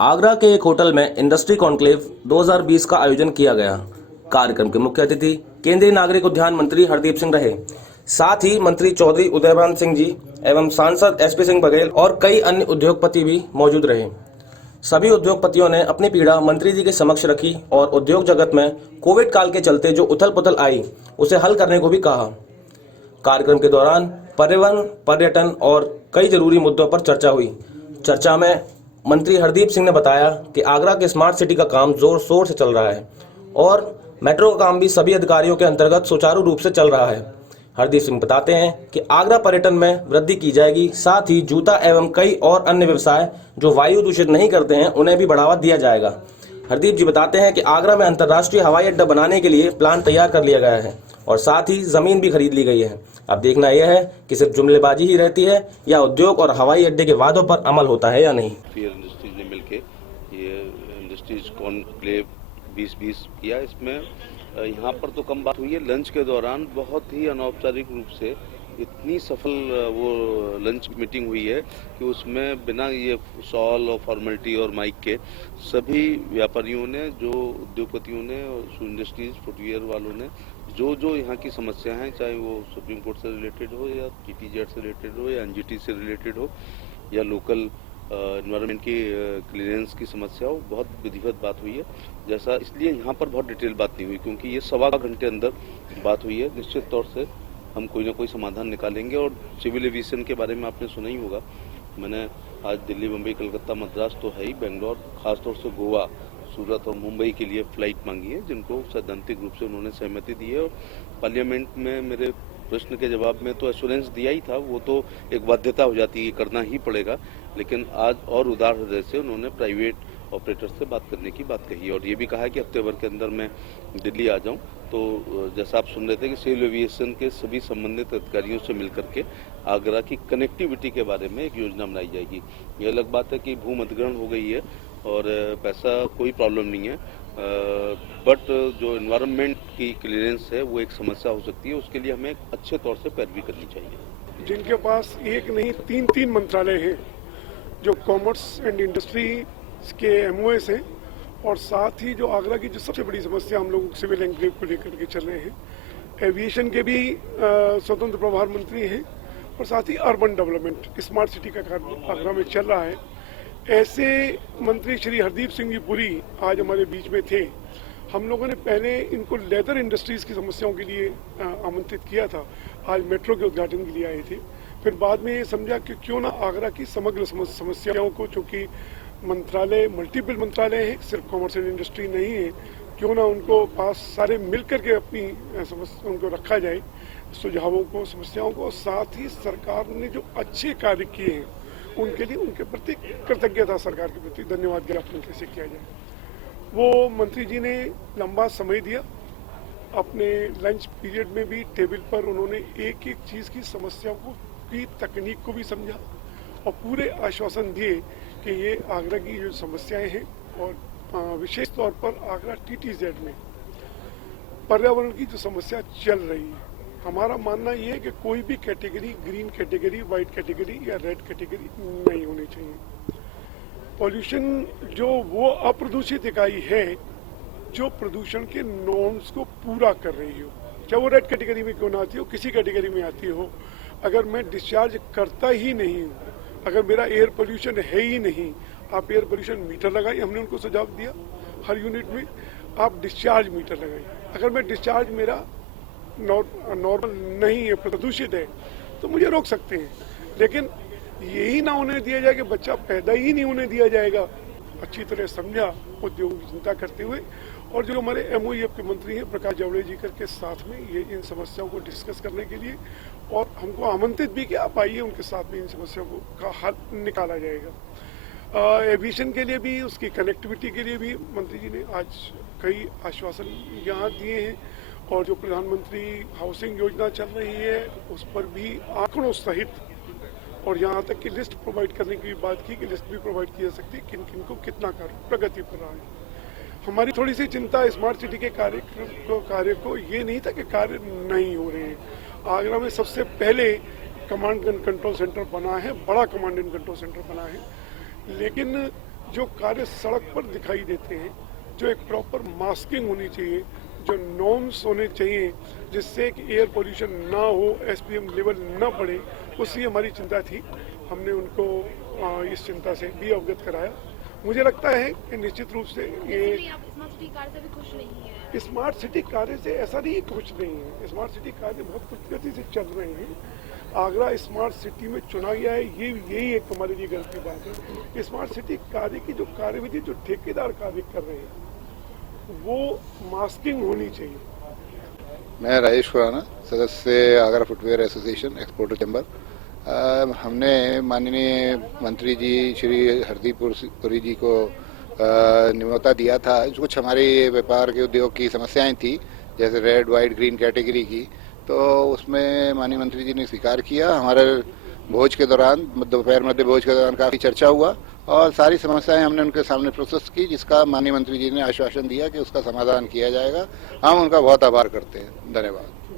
आगरा के एक होटल में इंडस्ट्री कॉन्क्लेव 2020 का आयोजन किया गया। कार्यक्रम के मुख्य अतिथि केंद्रीय नागरिक उद्यान मंत्री हरदीप सिंह रहे। साथ ही मंत्री चौधरी उदयभान सिंह जी एवं सांसद एसपी सिंह बघेल और कई अन्य उद्योगपति भी मौजूद रहे। सभी उद्योगपतियों ने अपनी पीड़ा मंत्री जी के समक्ष रखी और उद्योग जगत में कोविड काल के चलते जो उथल पुथल आई उसे हल करने को भी कहा। कार्यक्रम के दौरान परिवहन, पर्यटन और कई जरूरी मुद्दों पर चर्चा हुई। चर्चा में मंत्री हरदीप सिंह ने बताया कि आगरा के स्मार्ट सिटी का काम जोर शोर से चल रहा है और मेट्रो का काम भी सभी अधिकारियों के अंतर्गत सुचारू रूप से चल रहा है। हरदीप सिंह बताते हैं कि आगरा पर्यटन में वृद्धि की जाएगी, साथ ही जूता एवं कई और अन्य व्यवसाय जो वायु दूषित नहीं करते हैं उन्हें भी बढ़ावा दिया जाएगा। हरदीप जी बताते हैं कि आगरा में अंतर्राष्ट्रीय हवाई अड्डा बनाने के लिए प्लान तैयार कर लिया गया है और साथ ही जमीन भी खरीद ली गई है। अब देखना यह है कि सिर्फ जुमलेबाजी ही रहती है या उद्योग और हवाई अड्डे के वादों पर अमल होता है या नहीं। इंडस्ट्रीज ने मिलकर ये इंडस्ट्रीज कॉन्क्लेव 2020 किया। इसमें यहाँ पर तो कम बात हुई है, लंच के दौरान बहुत ही अनौपचारिक रूप से इतनी सफल वो लंच मीटिंग हुई है कि उसमें बिना ये सॉल और फॉर्मेलिटी और माइक के सभी व्यापारियों ने, जो उद्योगपतियों ने, इंडस्ट्रीज, फुटवियर वालों ने जो यहाँ की समस्या हैं, चाहे वो सुप्रीम कोर्ट से रिलेटेड हो या टीटीजेड से रिलेटेड हो या एनजीटी से रिलेटेड हो या लोकल एनवायरनमेंट की क्लियरेंस की समस्या हो, बहुत विधिवत बात हुई है। जैसा इसलिए यहाँ पर बहुत डिटेल बात नहीं हुई क्योंकि ये 1.25 घंटे अंदर बात हुई है। निश्चित तौर से हम कोई ना कोई समाधान निकालेंगे। और सिविल एविएशन के बारे में आपने सुना ही होगा, मैंने आज दिल्ली, मुंबई, कलकत्ता, मद्रास तो है ही, बेंगलोर, खासतौर से गोवा, सूरत और मुंबई के लिए फ्लाइट मांगी है, जिनको सैद्धांतिक रूप से उन्होंने सहमति दी है। और पार्लियामेंट में मेरे प्रश्न के जवाब में तो एश्योरेंस दिया ही था, वो तो एक बाध्यता हो जाती है, करना ही पड़ेगा। लेकिन आज और उदार हृदय से उन्होंने प्राइवेट ऑपरेटर से बात करने की बात कही और ये भी कहा है कि हफ्ते भर के अंदर मैं दिल्ली आ जाऊं। तो जैसा आप सुन रहे थे कि सिविल एविएशन के सभी संबंधित अधिकारियों से मिलकर के आगरा की कनेक्टिविटी के बारे में एक योजना बनाई जाएगी। ये अलग बात है कि भूमि अधिग्रहण हो गई है और पैसा कोई प्रॉब्लम नहीं है, बट जो एनवायरनमेंट की क्लियरेंस है वो एक समस्या हो सकती है। उसके लिए हमें अच्छे तौर से पैरवी करनी चाहिए। जिनके पास एक नहीं 3 मंत्रालय हैं, जो कॉमर्स एंड इंडस्ट्री के एमओएस हैं और साथ ही जो आगरा की जो सबसे बड़ी समस्या हम लोग सिविल एनक्लेव को लेकर के चल रहे हैं, एविएशन के भी स्वतंत्र प्रभार मंत्री हैं और साथ ही अर्बन डेवलपमेंट, स्मार्ट सिटी का कार्य आगरा में चल रहा है। ऐसे मंत्री श्री हरदीप सिंह जी पुरी आज हमारे बीच में थे। हम लोगों ने पहले इनको लेदर इंडस्ट्रीज की समस्याओं के लिए आमंत्रित किया था, आज मेट्रो के उद्घाटन के लिए आए थे। फिर बाद में ये समझा कि क्यों ना आगरा की समग्र समस्याओं को, चूँकि मंत्रालय मल्टीपल मंत्रालय है, सिर्फ कॉमर्स एंड इंडस्ट्री नहीं है, क्यों ना उनको पास सारे मिल करके अपनी उनको रखा जाए, सुझावों को, समस्याओं को। साथ ही सरकार ने जो अच्छे कार्य किए हैं उनके लिए उनके प्रति कृतज्ञता, सरकार के प्रति धन्यवाद ज्ञापन कैसे किया जाए। वो मंत्री जी ने लंबा समय दिया, अपने लंच पीरियड में भी टेबल पर उन्होंने एक एक चीज़ की समस्या को, की तकनीक को भी समझा और पूरे आश्वासन दिए कि ये आगरा की जो समस्याएं हैं और विशेष तौर पर आगरा टीटीजेड में पर्यावरण की जो समस्या चल रही है, हमारा मानना ये है कि कोई भी category, green category, white category या रेड कैटेगरी नहीं होनी चाहिए। पॉल्यूशन जो वो अप्रदूषित इकाई है जो प्रदूषण के नॉर्म्स को पूरा कर रही हो, चाहे वो रेड कैटेगरी में क्यों ना आती हो, किसी कैटेगरी में आती हो, अगर मैं डिस्चार्ज करता ही नहीं हूँ, अगर मेरा एयर पोल्यूशन है ही नहीं, आप एयर पोल्यूशन मीटर लगाइए। हमने उनको सुझाव दिया हर यूनिट में आप डिस्चार्ज मीटर लगाइए। अगर मैं डिस्चार्ज मेरा नॉर्मल नहीं है, प्रदूषित है, तो मुझे रोक सकते हैं। लेकिन यही ना उन्हें दिया जाए कि बच्चा पैदा ही नहीं होने दिया जाएगा। अच्छी तरह समझा उद्योग की चिंता करते हुए, और जो हमारे एमओईएफ के मंत्री हैं प्रकाश जावड़ेकर के साथ में ये इन समस्याओं को डिस्कस करने के लिए, और हमको आमंत्रित भी कि आप आइए, उनके साथ में इन समस्याओं का हल निकाला जाएगा। एविएशन के लिए भी, उसकी कनेक्टिविटी के लिए भी मंत्री जी ने आज कई आश्वासन यहाँ दिए हैं। और जो प्रधानमंत्री हाउसिंग योजना चल रही है उस पर भी आंकड़ों सहित, और यहाँ तक कि लिस्ट प्रोवाइड करने की भी बात की कि लिस्ट भी प्रोवाइड की जा सकती है किन किन को कितना प्रगति पर रहा है। हमारी थोड़ी सी चिंता स्मार्ट सिटी के कार्य को ये नहीं था कि कार्य नहीं हो रहे हैं। आगरा में सबसे पहले कमांड एंड कंट्रोल सेंटर बना है, बड़ा कमांड एंड कंट्रोल सेंटर बना है, लेकिन जो कार्य सड़क पर दिखाई देते हैं, जो एक प्रॉपर मास्किंग होनी चाहिए, जो नॉर्म्स होने चाहिए जिससे कि एयर पोल्यूशन ना हो, एसपीएम लेवल ना बढ़े, उसकी हमारी चिंता थी। हमने उनको इस चिंता से भी अवगत कराया। मुझे लगता है कि निश्चित रूप से ये स्मार्ट सिटी कार्य से भी खुश नहीं है। स्मार्ट सिटी कार्य से ऐसा नहीं कुछ नहीं है। स्मार्ट सिटी कार्य बहुत गति से चल रहे हैं। आगरा स्मार्ट सिटी में चुना गया है, यही एक हमारे लिए गर्व की बात है। स्मार्ट सिटी कार्य की जो कार्यविधि जो ठेकेदार कार्य कर रहे हैं वो मास्किंग होनी चाहिए। मैं राजेश खुराना, सदस्य Agra footwear association exporter chamber. हमने माननीय मंत्री जी श्री हरदीप पुरी जी को न्योता दिया था। कुछ हमारे व्यापार के उद्योग की समस्याएं थी, जैसे रेड वाइट ग्रीन कैटेगरी की, तो उसमें माननीय मंत्री जी ने स्वीकार किया। हमारे भोज के दौरान, दोपहर मध्य भोज के दौरान काफी चर्चा हुआ और सारी समस्याएं हमने उनके सामने प्रोसेस की, जिसका माननीय मंत्री जी ने आश्वासन दिया कि उसका समाधान किया जाएगा। हम उनका बहुत आभार करते हैं। धन्यवाद।